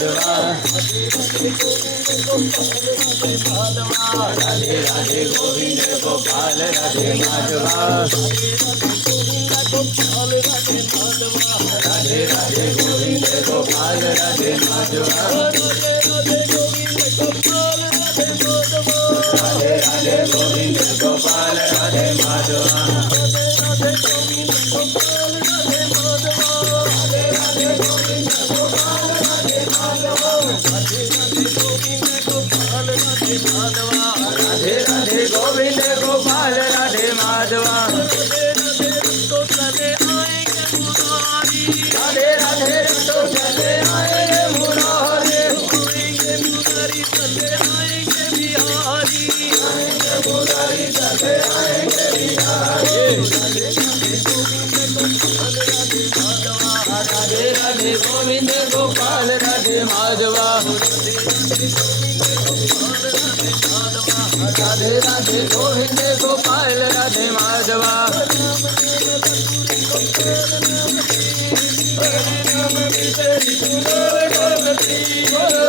माधवा राधे राधे गोविंद गोपाल राधे माधवा राधे राधे गोविंद गोपाल राधे माधवा राधे राधे गोविंद गोपाल राधे माधवा राधे राधे गोविंद गोपाल राधे माधवा राधे राधे तो चले आएंगे मुरारी मुरारी चले आएंगे बिहारी राधे राधे गोविंद गोपाल राधे माधवा राधे राधे गोविंद गोपाल राधे माधवा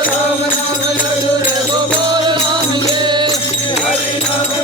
राम नाम लड्डू रे गोपाल नाम ये हरि नाम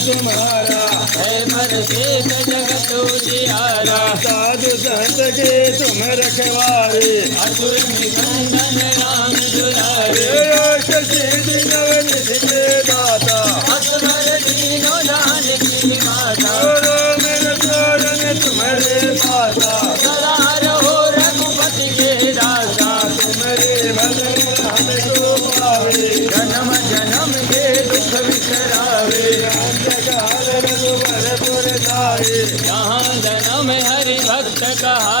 तुम्हारा है प्रसिद्ध जगत उजियारा। साधु संत के तुम रखवारे असुर निकंदन राम दुलारे। सिद्धि नवनिधि के दाता असवर दीनो जानकी माता। मेरे चरण तुम्हारे पासा सदा रहो रघुपति के दासा। तुम्हारे भजन हमको पावे जन्म जन्म के दुख बिसरावे। रघुवर पुर जाए जहाँ जन्म हरि भक्त कहा